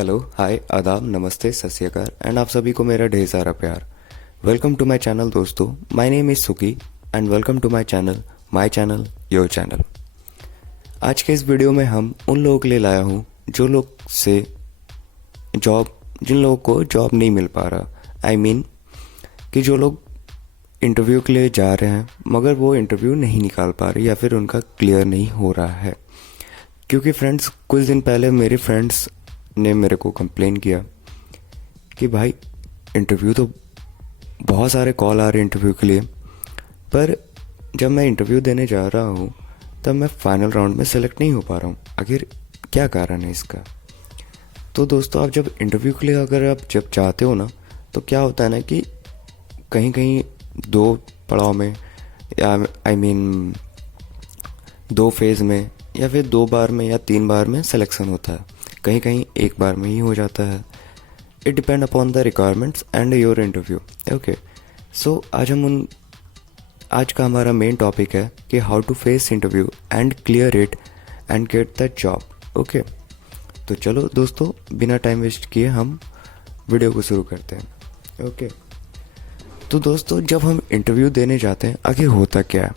Hello, हाय, आदाब, नमस्ते, सत श्री अकाल एंड आप सभी को मेरा ढेर सारा प्यार। वेलकम टू माय चैनल दोस्तों। My name is Suki and welcome to my channel your channel. आज के इस वीडियो में हम उन लोगों के लिए लाया हूँ जिन लोगों को जॉब नहीं मिल पा रहा। आई मीन कि जो लोग इंटरव्यू के लिए जा रहे हैं मगर वो इंटरव्यू नहीं निकाल पा रहे या फिर उनका क्लियर नहीं हो रहा है। क्योंकि फ्रेंड्स, कुछ दिन पहले मेरे फ्रेंड्स ने मेरे को कंप्लेन किया कि भाई इंटरव्यू तो बहुत सारे कॉल आ रहे हैं इंटरव्यू के लिए, पर जब मैं इंटरव्यू देने जा रहा हूँ तब मैं फाइनल राउंड में सेलेक्ट नहीं हो पा रहा हूँ। आखिर क्या कारण है इसका? तो दोस्तों, आप जब इंटरव्यू के लिए अगर आप जब जाते हो ना, तो क्या होता है ना कि कहीं कहीं दो पड़ाव में या आई मीन दो फेज़ में या फिर 2 बार में या 3 बार में सिलेक्शन होता है, कहीं कहीं एक बार में ही हो जाता है। It depend upon the requirements and your interview. Okay, so आज का हमारा मेन टॉपिक है कि how to face interview and clear it and get the job. Okay, तो चलो दोस्तों, बिना टाइम वेस्ट किए हम वीडियो को शुरू करते हैं। ओके, तो दोस्तों, जब हम इंटरव्यू देने जाते हैं आखिर होता क्या है?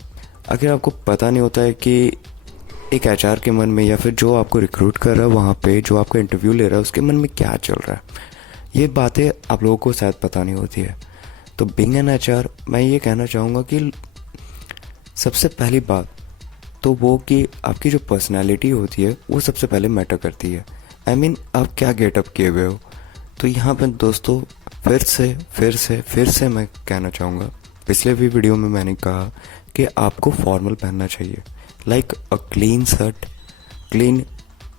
आखिर आपको पता नहीं होता है कि एक एचआर के मन में या फिर जो आपको रिक्रूट कर रहा है वहाँ पे जो आपका इंटरव्यू ले रहा है उसके मन में क्या चल रहा है। ये बातें आप लोगों को शायद पता नहीं होती है। तो बीइंग एन एचआर मैं ये कहना चाहूँगा कि सबसे पहली बात तो वो कि आपकी जो पर्सनालिटी होती है वो सबसे पहले मैटर करती है। आई मीन आप क्या गेटअप किए हुए हो। तो यहाँ पर दोस्तों फिर से मैं कहना चाहूँगा, पिछले भी वीडियो में मैंने कहा कि आपको फॉर्मल पहनना चाहिए, like a clean shirt, clean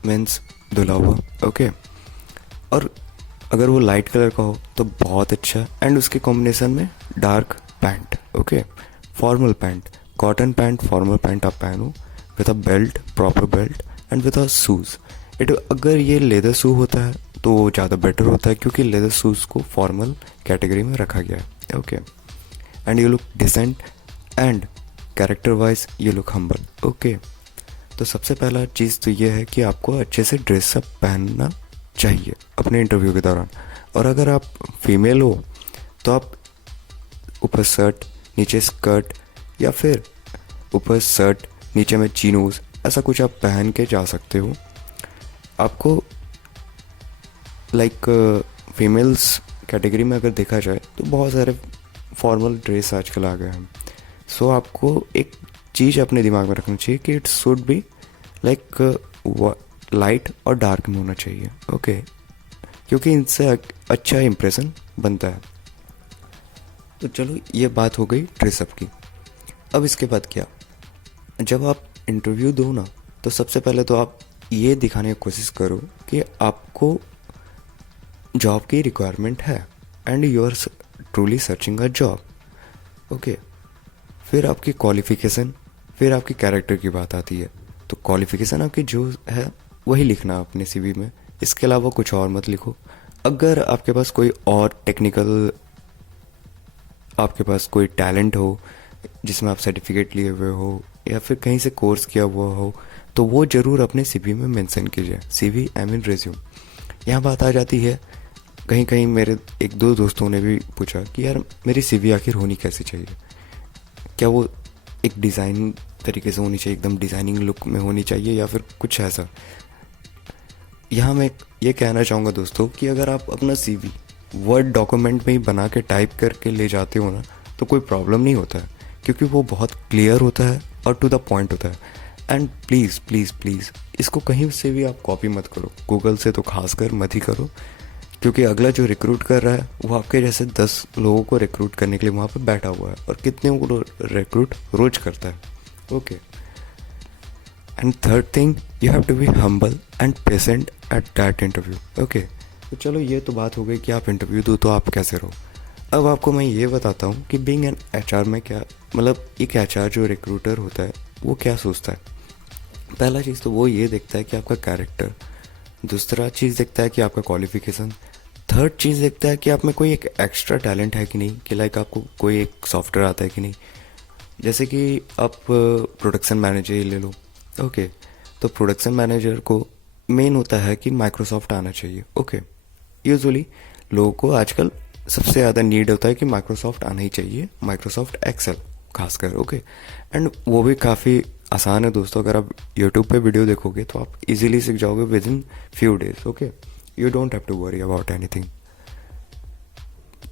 means धुला हुआ। ओके, और अगर वो लाइट कलर का हो तो बहुत अच्छा, एंड उसके कॉम्बिनेशन में dark pant. Okay, formal pant, cotton pant, formal pant आप पहनो with a belt, proper belt and with a shoes. अगर ये लेदर शू होता है तो वो ज़्यादा बेटर होता है, क्योंकि लेदर शूज़ को फॉर्मल कैटेगरी में रखा गया है। Okay, and you look decent and character wise you look humble. Okay, तो सबसे पहला चीज़ तो ये है कि आपको अच्छे से ड्रेसअप पहनना चाहिए अपने इंटरव्यू के दौरान। और अगर आप फीमेल हो तो आप ऊपर शर्ट नीचे स्कर्ट या फिर ऊपर शर्ट नीचे में चीनोज, ऐसा कुछ आप पहन के जा सकते हो। आपको लाइक फीमेल्स कैटेगरी में अगर देखा जाए तो बहुत सारे फॉर्मल ड्रेस आजकल आ गए हैं। सो आपको एक चीज़ अपने दिमाग में रखना चाहिए कि it should be like light और डार्क में होना चाहिए। ओके, क्योंकि इनसे अच्छा इंप्रेशन बनता है। तो चलो, ये बात हो गई ड्रेसअप की। अब इसके बाद क्या? जब आप इंटरव्यू दो ना, तो सबसे पहले तो आप ये दिखाने की कोशिश करो कि आपको जॉब की रिक्वायरमेंट है and you are truly searching a job. Okay, फिर आपकी क्वालिफ़िकेशन, फिर आपकी कैरेक्टर की बात आती है। तो क्वालिफ़िकेशन आपकी जो है वही लिखना अपने सीवी में, इसके अलावा कुछ और मत लिखो। अगर आपके पास कोई और टेक्निकल, आपके पास कोई टैलेंट हो जिसमें आप सर्टिफिकेट लिए हुए हो या फिर कहीं से कोर्स किया हुआ हो, तो वो ज़रूर अपने सीवी में मेंशन कीजिए। CV I mean resume. यहाँ बात आ जाती है, कहीं कहीं मेरे 1-2 दोस्तों ने भी पूछा कि यार मेरी सीवी आखिर होनी कैसी चाहिए, क्या वो एक डिज़ाइन तरीके से होनी चाहिए, एकदम डिज़ाइनिंग लुक में होनी चाहिए या फिर कुछ ऐसा। यहाँ मैं ये कहना चाहूँगा दोस्तों कि अगर आप अपना सीवी वर्ड डॉक्यूमेंट में ही बना के टाइप करके ले जाते हो ना, तो कोई प्रॉब्लम नहीं होता है, क्योंकि वो बहुत क्लियर होता है और टू द पॉइंट होता है। एंड प्लीज़ प्लीज़ प्लीज़ इसको कहीं से भी आप कॉपी मत करो, गूगल से तो खासकर मत ही करो, क्योंकि अगला जो रिक्रूट कर रहा है वो आपके जैसे 10 लोगों को रिक्रूट करने के लिए वहाँ पर बैठा हुआ है, और कितने को रिक्रूट रोज करता है। Okay, and third thing, you have to be humble and patient at that interview. Okay, तो चलो, ये तो बात हो गई कि आप इंटरव्यू दो तो आप कैसे रहो। अब आपको मैं ये बताता हूँ कि बीइंग एन एचआर में क्या, मतलब एक एचआर जो रिक्रूटर होता है वो क्या सोचता है। पहला चीज़ तो वो ये देखता है कि आपका कैरेक्टर, दूसरा चीज़ देखता है कि आपका क्वालिफिकेशन, थर्ड चीज़ देखता है कि आप में कोई एक एक्स्ट्रा टैलेंट है कि नहीं, कि लाइक आपको कोई एक सॉफ्टवेयर आता है कि नहीं। जैसे कि आप प्रोडक्शन मैनेजर ही ले लो। ओके, तो प्रोडक्शन मैनेजर को मेन होता है कि माइक्रोसॉफ्ट आना चाहिए। ओके, यूजुअली लोगों को आजकल सबसे ज़्यादा नीड होता है कि माइक्रोसॉफ्ट आना ही चाहिए, माइक्रोसॉफ्ट एक्सेल खासकर। ओके, एंड वो भी काफ़ी आसान है दोस्तों। अगर आप यूट्यूब पे वीडियो देखोगे तो आप इजीली सीख जाओगे within few days. Okay, you don't have to worry about anything.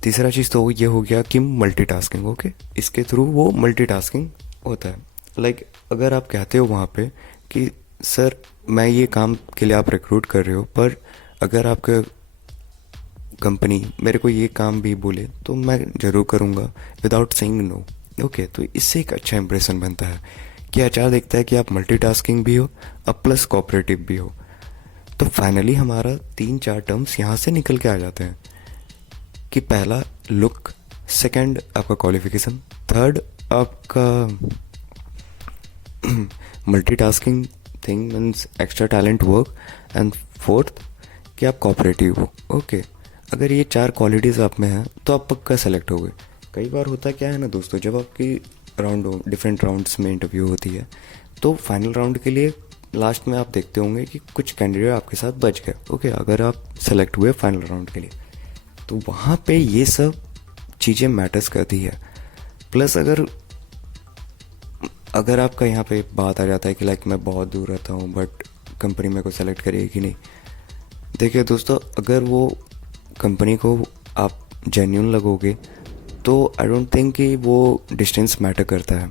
तीसरा चीज़ तो ये हो गया कि मल्टीटास्किंग। ओके, इसके थ्रू वो मल्टीटास्किंग होता है। लाइक अगर आप कहते हो वहाँ पे कि सर मैं ये काम के लिए आप रिक्रूट कर रहे हो, पर अगर आपका कंपनी मेरे को ये काम भी बोले तो मैं ज़रूर करूँगा विदाउट सेइंग नो। ओके, तो इससे एक अच्छा इंप्रेशन बनता है कि एचआर देखता है कि आप मल्टीटास्किंग भी हो, अब प्लस कोऑपरेटिव भी हो। तो फाइनली हमारा 3-4 टर्म्स यहाँ से निकल के आ जाते हैं कि पहला लुक, सेकंड आपका क्वालिफिकेशन, थर्ड आपका multitasking thing means extra talent work, and fourth कि आप कोऑपरेटिव हो। ओके, अगर ये 4 क्वालिटीज़ आप में हैं तो आप पक्का सेलेक्ट हो गए। कई बार होता क्या है ना दोस्तों, जब आपकी डिफरेंट राउंड्स में इंटरव्यू होती है तो फाइनल राउंड के लिए लास्ट में आप देखते होंगे कि कुछ कैंडिडेट आपके साथ बच गए। ओके, अगर आप सेलेक्ट हुए फाइनल राउंड के लिए तो वहाँ पे ये सब चीज़ें मैटर्स करती है। प्लस अगर आपका यहाँ पे बात आ जाता है कि लाइक मैं बहुत दूर रहता हूँ बट कंपनी मेरे को सेलेक्ट करेगी कि नहीं। देखिए दोस्तों, अगर वो कंपनी को आप जेन्यून लगोगे तो आई डोंट थिंक कि वो डिस्टेंस मैटर करता है।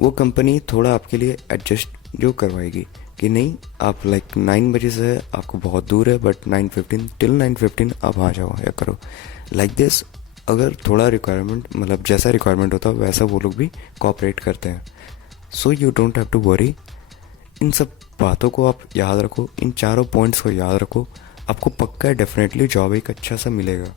वो कंपनी थोड़ा आपके लिए एडजस्ट जो करवाएगी कि नहीं आप लाइक 9 बजे से आपको बहुत दूर है बट 9:15 टिल 9:15 आप आ जाओ या करो लाइक दिस। अगर थोड़ा रिक्वायरमेंट मतलब जैसा रिक्वायरमेंट होता है वैसा वो लोग भी कोऑपरेट करते हैं। So you don't have to worry. इन सब बातों को आप याद रखो, इन चारों पॉइंट्स को याद रखो, आपको पक्का डेफिनेटली जॉब एक अच्छा सा मिलेगा।